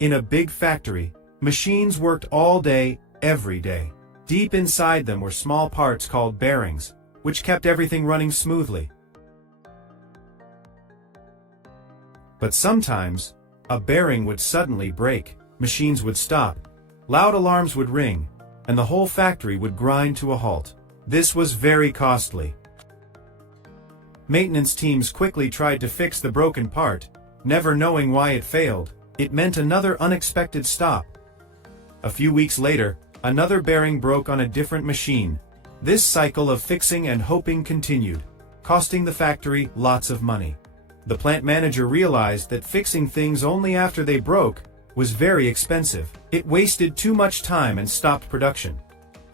In a big factory, machines worked all day, every day. Deep inside them were small parts called bearings, which kept everything running smoothly. But sometimes, a bearing would suddenly break, machines would stop, loud alarms would ring, and the whole factory would grind to a halt. This was very costly. Maintenance teams quickly tried to fix the broken part, never knowing why it failed. It meant another unexpected stop. A few weeks later, another bearing broke on a different machine. This cycle of fixing and hoping continued, costing the factory lots of money. The plant manager realized that fixing things only after they broke was very expensive. It wasted too much time and stopped production.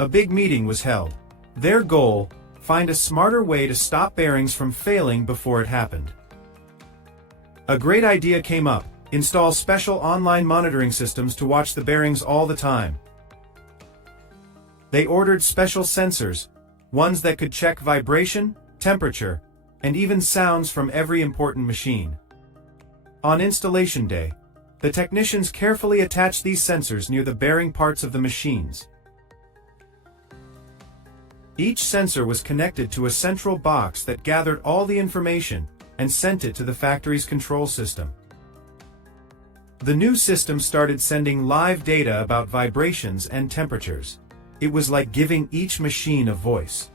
A big meeting was held. Their goal: find a smarter way to stop bearings from failing before it happened. A great idea came up: install special online monitoring systems to watch the bearings all the time. They ordered special sensors, ones that could check vibration, temperature, and even sounds from every important machine. On installation day, the technicians carefully attached these sensors near the bearing parts of the machines. Each sensor was connected to a central box that gathered all the information and sent it to the factory's control system. The new system started sending live data about vibrations and temperatures. It was like giving each machine a voice.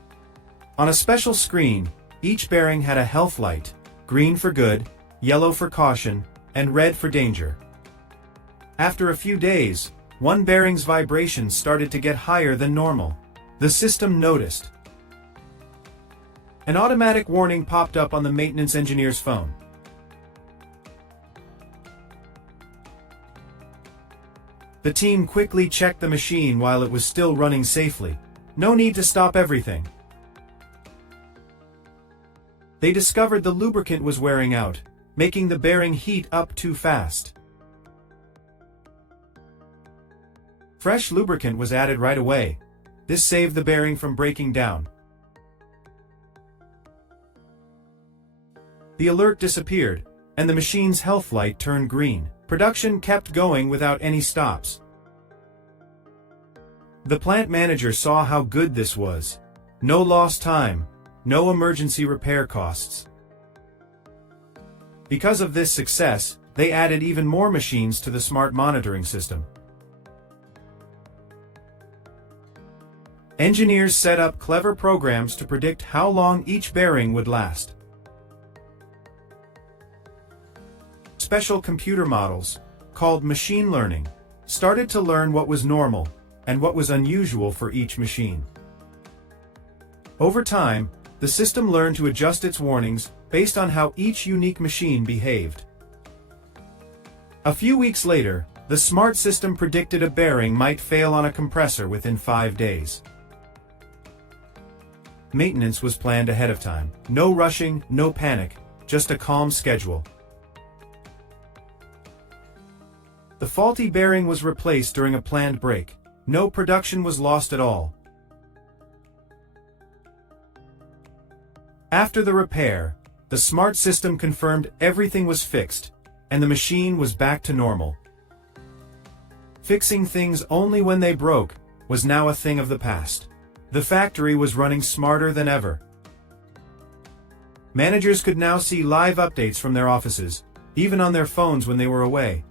On a special screen, each bearing had a health light: green for good, yellow for caution, and red for danger. After a few days, one bearing's vibrations started to get higher than normal. The system noticed. An automatic warning popped up on the maintenance engineer's phone. The team quickly checked the machine while it was still running safely. No need to stop everything. They discovered the lubricant was wearing out, making the bearing heat up too fast. Fresh lubricant was added right away. This saved the bearing from breaking down. The alert disappeared, and the machine's health light turned green. Production kept going without any stops. The plant manager saw how good this was. No lost time, no emergency repair costs. Because of this success, they added even more machines to the smart monitoring system. Engineers set up clever programs to predict how long each bearing would last. Special computer models, called machine learning, started to learn what was normal and what was unusual for each machine. Over time, the system learned to adjust its warnings based on how each unique machine behaved. A few weeks later, the smart system predicted a bearing might fail on a compressor within 5 days. Maintenance was planned ahead of time. No rushing, no panic, just a calm schedule. The faulty bearing was replaced during a planned break. No production was lost at all. After the repair, the smart system confirmed everything was fixed, and the machine was back to normal. Fixing things only when they broke was now a thing of the past. The factory was running smarter than ever. Managers could now see live updates from their offices, even on their phones when they were away.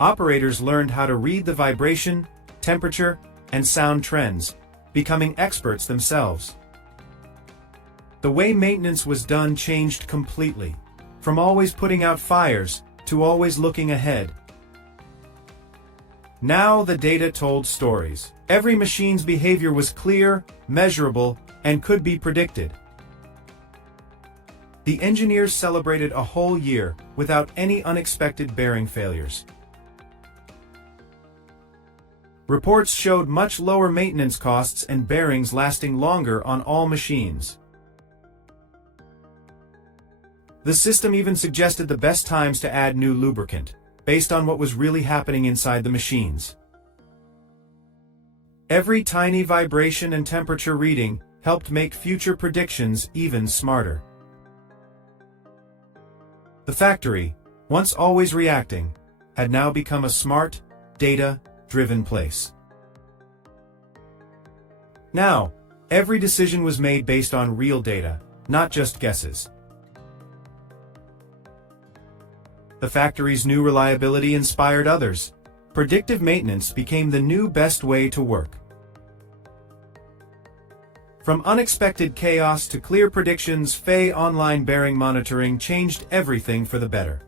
Operators learned how to read the vibration, temperature, and sound trends, becoming experts themselves. The way maintenance was done changed completely, from always putting out fires to always looking ahead. Now the data told stories. Every machine's behavior was clear, measurable, and could be predicted. The engineers celebrated a whole year without any unexpected bearing failures. Reports showed much lower maintenance costs and bearings lasting longer on all machines. The system even suggested the best times to add new lubricant, based on what was really happening inside the machines. Every tiny vibration and temperature reading helped make future predictions even smarter. The factory, once always reacting, had now become a smart, data-driven place. Now, every decision was made based on real data, not just guesses. The factory's new reliability inspired others. Predictive maintenance became the new best way to work. From unexpected chaos to clear predictions, Fay online bearing monitoring changed everything for the better.